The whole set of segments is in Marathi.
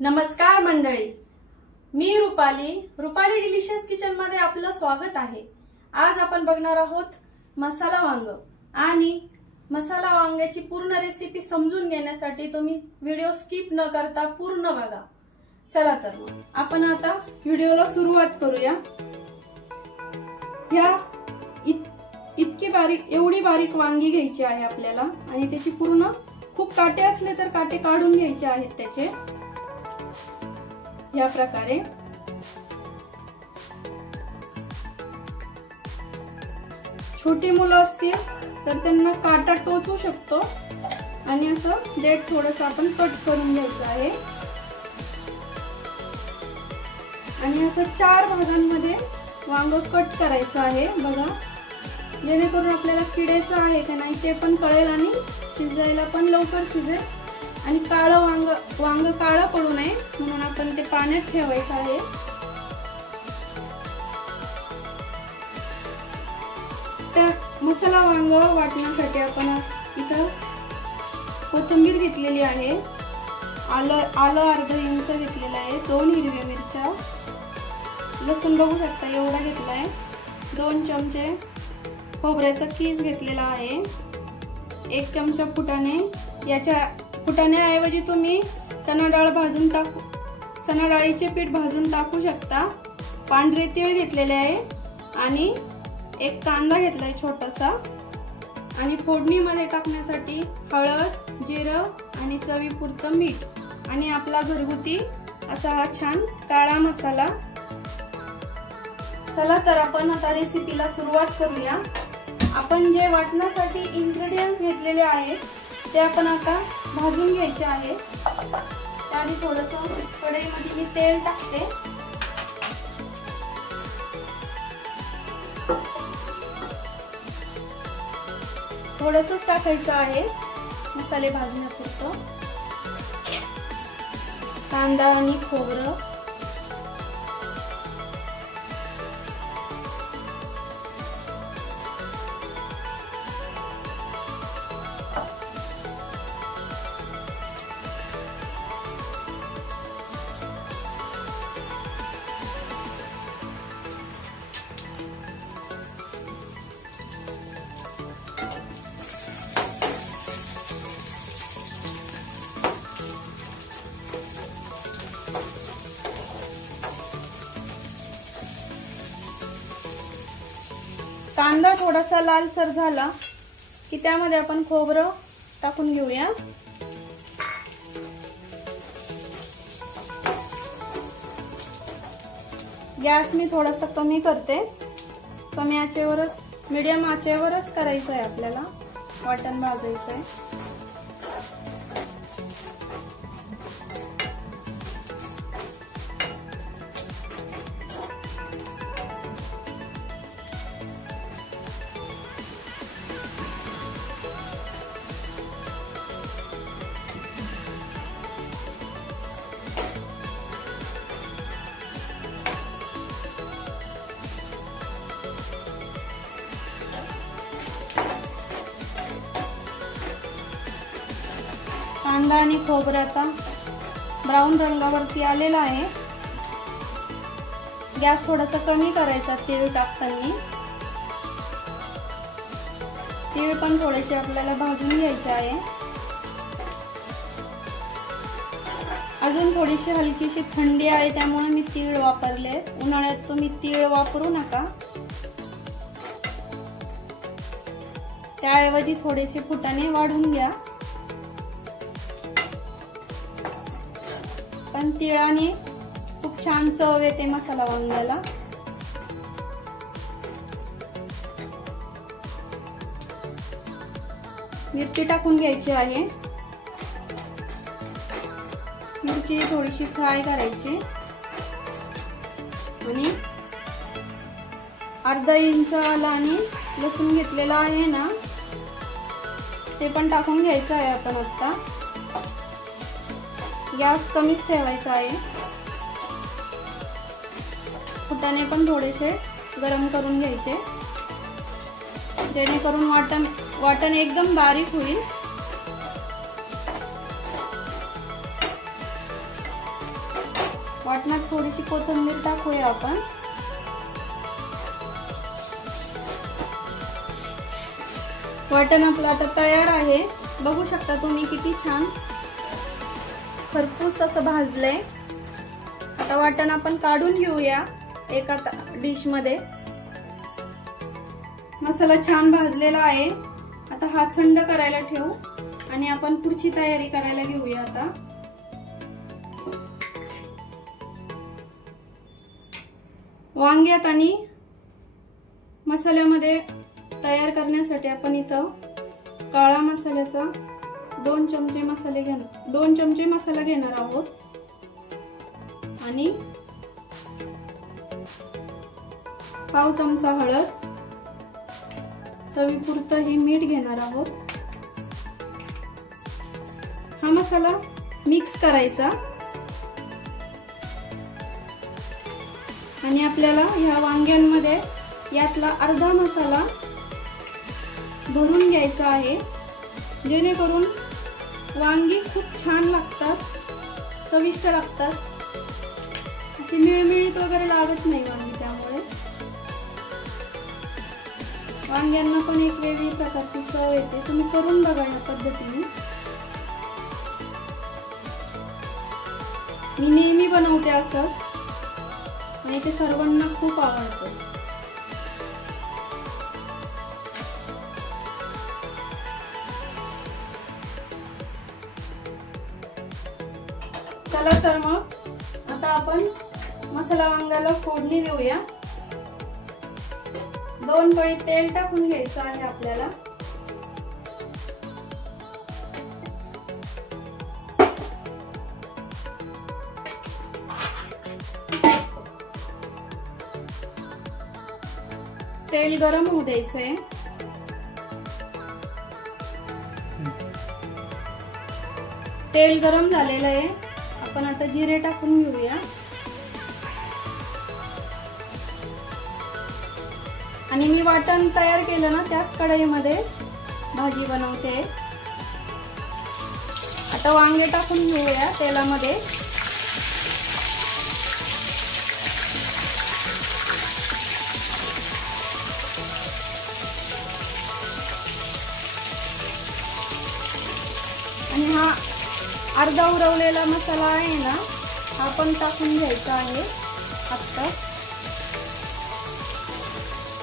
नमस्कार मंडळी, मी रुपाली डिलिशियस किचन मध्ये आपलं स्वागत आहे। आज आपण बघणार आहोत मसाला वांग आणि मसाला वांग्याची पूर्ण रेसिपी समजून घेण्यासाठी तुम्ही व्हिडिओ स्किप न करता पूर्ण बघा। चला तर आपण आता व्हिडिओला सुरुवात करूया। या इतकी बारीक एवढी बारीक वांगी घ्यायची आहे आपल्याला आणि त्याची पूर्ण खूप काटे असले तर काटे काढून घ्यायचे आहेत त्याचे। या प्रकारे छोटी मुलं असतील तर त्यांना काटा टोचू शकतो आणि असं देठ थोडंसं आपण कट करून घ्यायचं आहे आणि असं 4 भागांमध्ये वांग कट करायचं आहे बघा, जेणेकरून आपल्याला किडायचं आहे का नाही ते पण कळेल आणि शिजायला पण लवकर शिजेल आणि काळं वांग काळं पडू नये म्हणून आपण ते पाण्यात ठेवायचं आहे। तर मसाला वांग वाटण्यासाठी आपण इथं कोथिंबीर घेतलेली आहे, आलं अर्धा इंच घेतलेलं आहे, 2 हिरव्या मिरच्या, लसूण बघू शकता एवढा घेतलाय, 2 चमचे खोबऱ्याचा कीस घेतलेला आहे, 1 चमचा फुटाणे, याच्या फुटाण्याऐवजी तुम्ही चणा डाळीचे पीठ भाजून टाकू शकता, पांढरे तीळ घेतलेले आहे आणि 1 कांदा घेतलाय छोटासा आणि फोडणीमध्ये टाकण्यासाठी हळद, जिरं आणि चवीपुरतं मीठ आणि आपला घरगुती असा हा छान काळा मसाला। चला तर आपण आता रेसिपीला सुरुवात करूया। आपण जे वाटण्यासाठी इन्ग्रेडियंट्स घेतलेले आहेत ते आपण आता भाजून घ्यायचे आहे। त्याआधी थोडंसं कढईमध्ये मी तेल टाकते, थोडंसंच टाकायचं आहे मसाले भाजण्यापुरतं। कांदा आणि खोबरं, कांदा थोडासा लालसर झाला की त्यामध्ये आपण खोबरं टाकून घेऊया। गॅस मी थोडासा कमी करते, कमी आचेवरच मीडियम आचेवरच करायचं आहे आपल्याला, वाटण भाजायचं आहे। कांदा आणि खोबरं आता ब्राऊन रंगावरती आलेला आहे। गॅस थोडासा कमी करायचा तीळ टाकताना, तीळ पण थोडेसे आपल्याला भाजून घ्यायचे आहे। अजून थोडीशी हलकीशी थंडी आहे त्यामुळे मी तीळ वापरले, उन्हाळ्यात तुम्ही तीळ वापरू नका, त्याऐवजी थोडेसे फुटाणे वाढून घ्या। पण तिळाने खूप छान चव येते मसाला वांग्याला। मिरची टाकून घ्यायची आहे, मिरची थोडीशी फ्राय करायची आणि अर्धा इंच आलं आणि लसूण घेतलेला आहे ना ते पण टाकून घ्यायचं आहे आपण आता। गॅस कमीच ठेवायचा आहे, फुटाणे पण थोडेसे गरम करून घ्यायचे जेणेकरून वाटण एकदम बारीक होईल। वाटणात थोडीशी कोथिंबीर टाकूया आपण. वाटण आपलं आता तयार आहे. बघू शकता तुम्ही किती छान खरपूस असं भाजलंय. आता वाटण आपण काढून घेऊया एका डिश मध्ये. मसाला छान भाजलेला आहे. आता हा थंड करायला ठेवू आणि आपण पुढची तयारी करायला घेऊया. आता वांग्यात आणि मसाल्यामध्ये तयार करण्यासाठी आपण इथं काळा मसाल्याचा 2 चमचे मसाला घेणार आहोत आणि पाव चमचा हळद, चवीपुरतं हे मीठ घेणार आहोत. हा मसाला मिक्स करायचा आणि आपल्याला ह्या वांग्यांमध्ये यातला अर्धा मसाला भरून घ्यायचा आहे, जेणेकरून वांगी खूप छान लागतात, चविष्ट लागतात. अशी मिळमिळीत वगैरे लागत नाही वांगी. त्यामुळे वांग्यांना पण एक वेगळी प्रकारची चव येते. तुम्ही करून बघा या पद्धतीने. मी नेहमी बनवते असंच आणि ते सर्वांना खूप आवडतं. चला तर मग आता आपण मसाला वांग्याला फोडणी देऊया. 2 पळी तेल टाकून घ्यायचं आहे आपल्याला. तेल गरम होऊ द्यायचंय. तेल गरम झालेलं आहे. आपण आता जिरे टाकून घेऊया आणि मी वाटण तयार केलं ना त्याच कढईमध्ये भाजी बनवते. आता वांगे टाकून घेऊया तेलामध्ये. आणि हा अर्धा उरवलेला मसाला आहे ना, हा पण टाकून घ्यायचा आहे आता.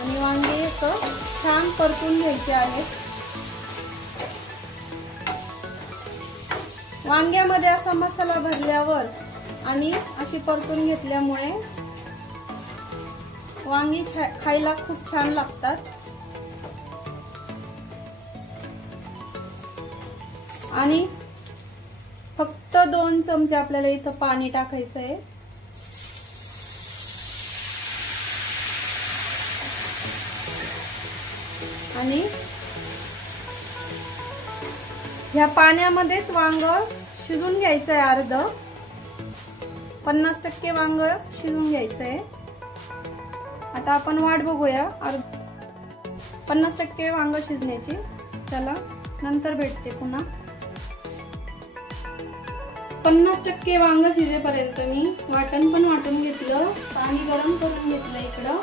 आणि वांगे असं छान परतून घ्यायचे आहेत. वांग्यामध्ये असा मसाला भरल्यावर आणि अशी परतून घेतल्यामुळे वांगी खायला खूप छान लागतात. आणि फक्त 2 चमचे आपल्याला इथं पाणी टाकायचं आहे. आणि ह्या पाण्यामध्येच वांग शिजून घ्यायचं आहे. अर्ध 50% वांग शिजून घ्यायचं आहे. आता आपण वाट बघूया 50% वांग शिजण्याची. चला नंतर भेटते पुन्हा. 50% वांग शिजेपर्यंत मी वाटण पण वाटून घेतलं, पाणी गरम करून घेतलं इकडं.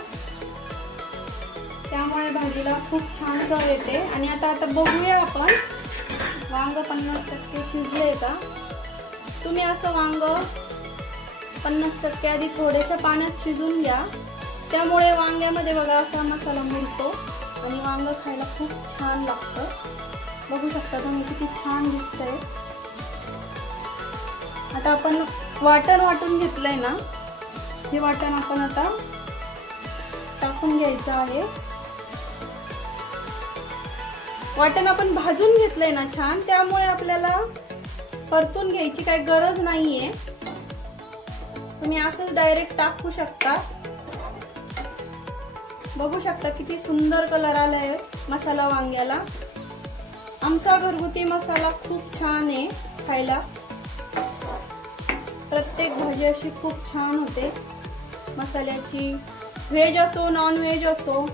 त्यामुळे भाजीला खूप छान चव येते. आणि आता बघूया आपण वांग 50% शिजले का. तुम्ही असं वांग 50% आधी थोड्याशा पाण्यात शिजून घ्या. त्यामुळे वांग्यामध्ये बघा असा मसाला मिळतो आणि वांग खायला खूप छान लागतं. बघू शकता तुम्ही किती छान दिसतंय. आता आपण वाटण वाटून घेतलंय ना, हे वाटण आपण आता टाकून घ्यायचं आहे. वाटण आपण भाजून घेतलंय ना छान, त्यामुळे आपल्याला परतून घ्यायची काही गरज नाहीये. तुम्ही असंच डायरेक्ट टाकू शकता. बघू शकता किती सुंदर कलर आलाय मसाला वांग्याला. आमचा घरगुती मसाला खूप छान आहे खायला. प्रत्येक भाजी अशी खूप छान होते मसाल्याची, व्हेज असो नॉन व्हेज असो.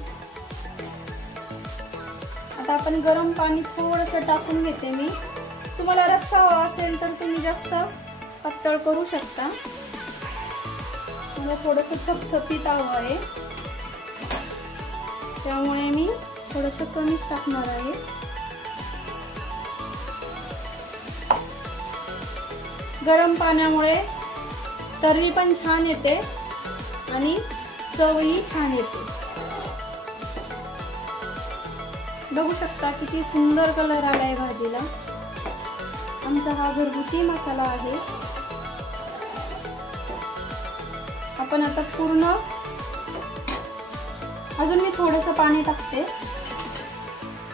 आता आपण गरम पाणी थोडंसं टाकून घेते मी. तुम्हाला रस्सा हवा असेल तर तुम्ही जास्त पातळ करू शकता. मला थोडंसं थपथपीत हवं आहे, त्यामुळे मी थोडंसं कमीच टाकणार आहे. गरम पाण्यामुळे तर्री पण छान येते आणि चवही छान येते. बघू शकता किती सुंदर कलर आलाय भाजीला. आमचा हा घरगुती मसाला आहे. आपण आता पूर्ण अजून मी थोडंसं पाणी टाकते,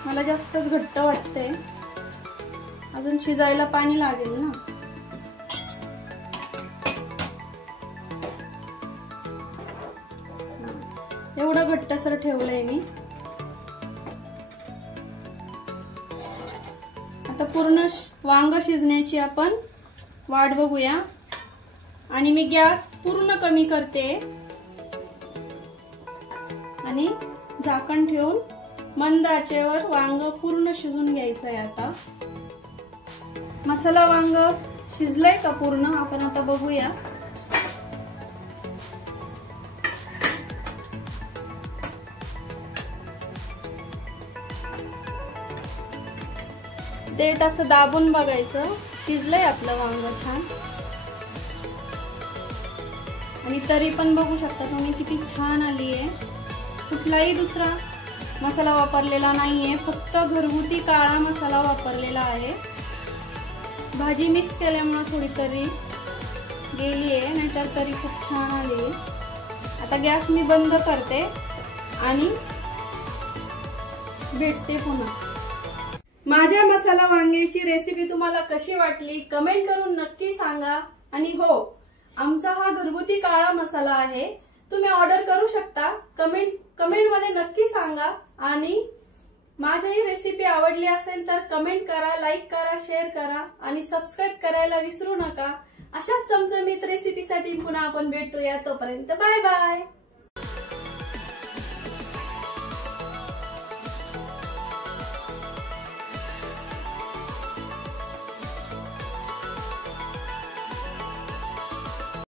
मला जास्तच घट्ट वाटते, अजून शिजायला पाणी लागेल ना. एवढं घट्टसर ठेवलंय मी. आता पूर्ण वांग शिजण्याची आपण वाट बघूया. आणि मी गॅस पूर्ण कमी करते आणि झाकण ठेवून मंद आचेवर वांग पूर्ण शिजून घ्यायचं आहे. आता मसाला वांग शिजलंय का पूर्ण आपण आता बघूया. देठ असं दाबून बघायचं, शिजलंय आपलं वांग छान. आणि तरी पण बघू शकता तुम्ही किती छान आली आहे. कुठलाही दुसरा मसाला वापरलेला नाहीये, फक्त घरगुती काळा मसाला वापरलेला आहे. भाजी मिक्स केल्यामुळे थोडी तरी गेली आहे, नाहीतर तरी खूप छान आली आहे. आता गॅस मी बंद करते आणि भेटते पुन्हा. माझ्या मसाला वांग्याची रेसिपी तुम्हाला कशी वाटली कमेंट करून नक्की सांगा. आणि हो, आमचा हा घरगुती काळा मसाला आहे, तुम्ही ऑर्डर करू शकता. कमेंट मध्ये नक्की सांगा. आणि माझी ही रेसिपी आवडली असेल तर कमेंट करा, लाईक करा, शेअर करा आणि सबस्क्राईब करायला विसरू नका. अशाच चमचमीत रेसिपीसाठी पुन्हा आपण भेटूया. तोपर्यंत बाय बाय.